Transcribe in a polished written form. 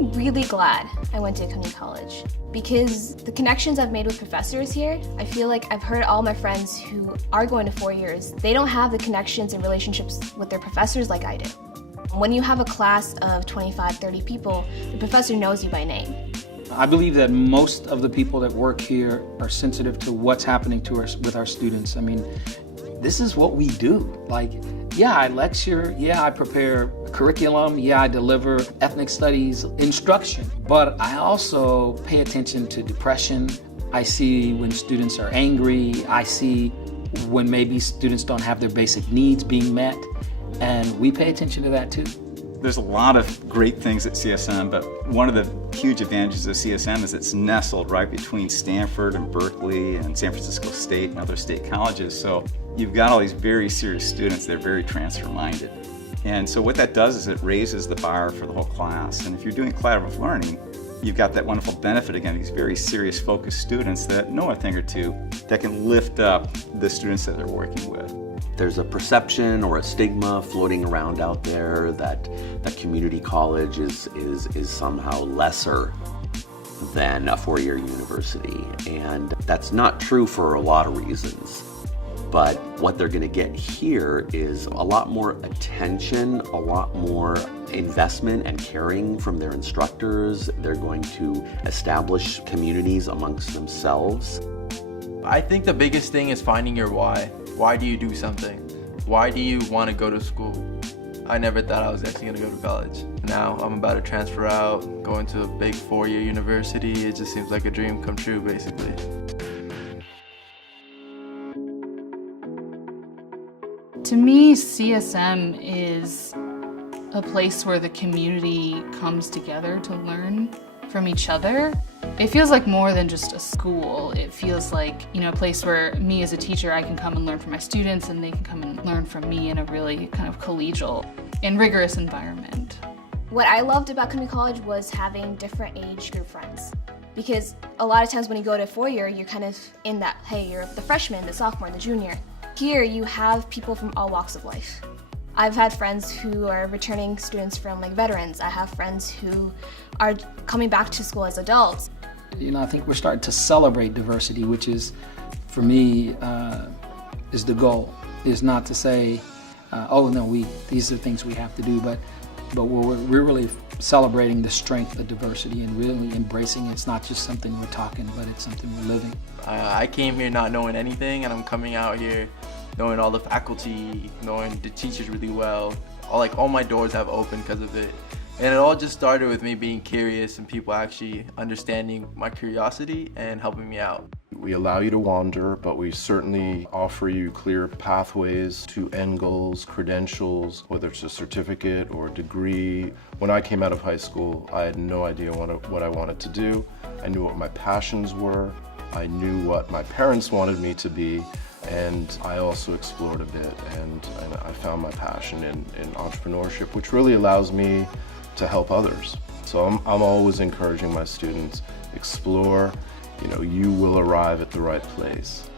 I'm really glad I went to community college because the connections I've made with professors here, I feel like I've heard all my friends who are going to 4 years, they don't have the connections and relationships with their professors like I do. When you have a class of 25, 30 people, the professor knows you by name. I believe that most of the people that work here are sensitive to what's happening to us with our students. I mean, this is what we do. Like, yeah, I lecture, yeah, I prepare curriculum, yeah, I deliver ethnic studies instruction, but I also pay attention to depression. I see when students are angry, I see when maybe students don't have their basic needs being met, and we pay attention to that too. There's a lot of great things at CSM, but one of the huge advantages of CSM is it's nestled right between Stanford and Berkeley and San Francisco State and other state colleges. So you've got all these very serious students, they're very transfer-minded. And so what that does is it raises the bar for the whole class. And if you're doing collaborative learning, you've got that wonderful benefit, again, these very serious focused students that know a thing or two that can lift up the students that they're working with. There's a perception or a stigma floating around out there that community college is somehow lesser than a four-year university, and that's not true for a lot of reasons. But what they're going to get here is a lot more attention, a lot more investment and caring from their instructors. They're going to establish communities amongst themselves. I think the biggest thing is finding your why. Why do you do something? Why do you want to go to school? I never thought I was actually going to go to college. Now I'm about to transfer out, go into a big four-year university. It just seems like a dream come true, basically. To me, CSM is a place where the community comes together to learn from each other. It feels like more than just a school. It feels like, a place where me as a teacher, I can come and learn from my students and they can come and learn from me in a really kind of collegial and rigorous environment. What I loved about community college was having different age group friends. Because a lot of times when you go to 4-year, you're kind of in that, hey, you're the freshman, the sophomore, the junior. Here you have people from all walks of life. I've had friends who are returning students from veterans. I have friends who are coming back to school as adults. I think we're starting to celebrate diversity, which is, for me, is the goal. Is not to say, oh no, these are things we have to do, but we're really celebrating the strength of diversity and really embracing it. It's not just something we're talking, but it's something we're living. I came here not knowing anything, and I'm coming out here knowing all the faculty, knowing the teachers really well. All my doors have opened because of it. And it all just started with me being curious and people actually understanding my curiosity and helping me out. We allow you to wander, but we certainly offer you clear pathways to end goals, credentials, whether it's a certificate or a degree. When I came out of high school, I had no idea what I wanted to do. I knew what my passions were. I knew what my parents wanted me to be. And I also explored a bit, and I found my passion in entrepreneurship, which really allows me to help others. So I'm always encouraging my students, explore, you will arrive at the right place.